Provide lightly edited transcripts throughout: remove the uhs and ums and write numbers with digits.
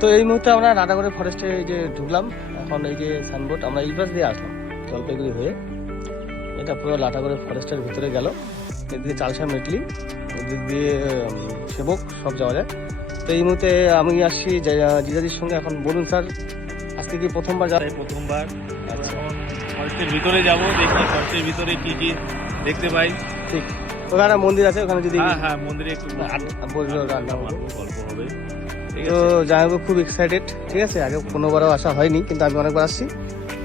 তো এই মুহূর্তে আমরা নাটাগড়ের ফরেস্টে যে ঢুকলাম। এখন এই যে সাইনবোর্ড, আমরা এই পাশ দিয়ে আসলাম জলপাইগুড়ি হয়ে। এটা পুরো লাটাগড়ের ফরেস্টের ভিতরে গেল। এদিকে চালসা মেটলি, এদিক দিয়ে সেবক সব যাওয়া যায়। তো এই মুহূর্তে আমি আসছি জিজাজির সঙ্গে। এখন বলুন স্যার, আজকে কি প্রথমবার যাবেন? প্রথমবার। এখন ফরেস্টের ভিতরে যাব, দেখি ফরেস্টের ভিতরে কি কি দেখতে পাই। ঠিক, ওখানে মন্দির আছে, ওখানে যদি হ্যাঁ মন্দিরে একটু বললো রান্না গল্প হবে। তো যাই হোক, খুব এক্সাইটেড। ঠিক আছে, আগে কোনোবারও আসা হয়নি, কিন্তু আমি অনেকবার আসছি।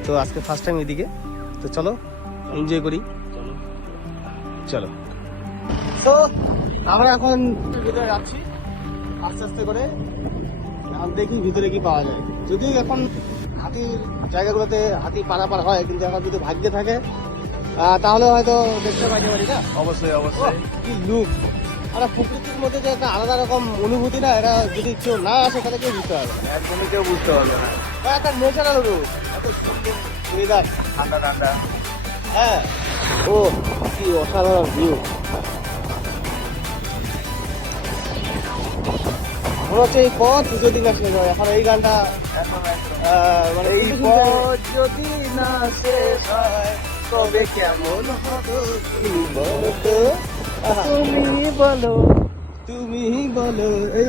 তো আজকে ফার্স্ট টাইম এদিকে। তো চলো এনজয় করি, চলো। তো আমরা এখন ভিতরে যাচ্ছি আস্তে আস্তে করে। এখন দেখি ভিতরে কি পাওয়া যায়। যদিও এখন হাতির জায়গাগুলোতে হাতি পারাপার হয়, কিন্তু এখন যদি ভাগ্যে থাকে তাহলে হয়তো দেখতে পাইতে পারি না। অবশ্যই অবশ্যই। কি লুক, আর প্রকৃতির মধ্যে যে একটা আলাদা রকম অনুভূতি না, এটা যদি কেউ না আসে তাহলে কেউ বুঝতে পারবে না। একদমই কেউ বুঝতে পারবে না। একটা ন্যাচারাল রূপ, এত সুন্দর ওয়েদার, ঠান্ডা ঠান্ডা। হ্যাঁ। ও কি অসাধারণ ভিউ। মনে হচ্ছে এই পথ যদি না শেষ হয়। এখন এই গানটা মানে এই পথ যদি না শেষ হয় তবে কেমন হতো তুমি বলো তো, তুমি বলো, তুমি বলো। এই